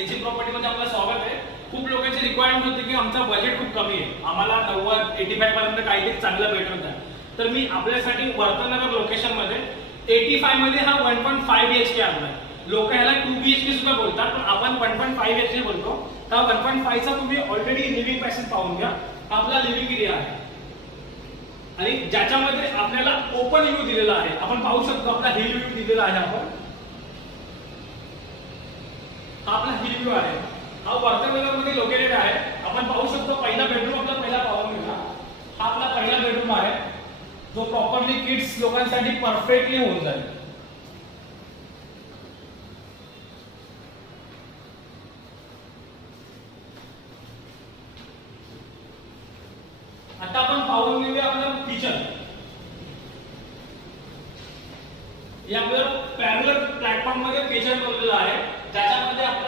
Ag प्रॉपर्टीमध्ये आपलं स्वागत आहे. खूप लोकांची रिक्वायरमेंट होती की आमचा बजेट खूप कमी आहे, आम्हाला 90-85 पर्यंत काहीतरी चांगलं भेटून द्या. तर मी आपल्यासाठी वर्धनगर लोकेशन मध्ये 85 मध्ये हा 1.5 BHK आणलाय. लोक ह्याला 2 BHK सुद्धा बोलतात, पण आपण 1.5 BHK बोलतो. हा 1.5 चा तुम्ही ऑलरेडी लिव्हिंग पॅसेज पाहून घ्या. आपला लिव्हिंग एरिया आहे आणि ज्याच्यामध्ये आपल्याला ओपन व्ह्यू दिलेला आहे. आपण पाहू शकतो आपला हिल व्ह्यू दिलेला आहे. आपण हा आपला हिल व्ह्यू आहे. हा वर्धनगर मध्ये लोकेटेड आहे. आपण पाहू शकतो पहिला बेडरूम आपला पहिला पाहून घेऊया. हा आपला पहिला बेडरूम आहे जो प्रॉपरली किड्स लोकांसाठी परफेक्टली होऊन जाईल. आता आपण पाहून घेऊया आपलं किचन.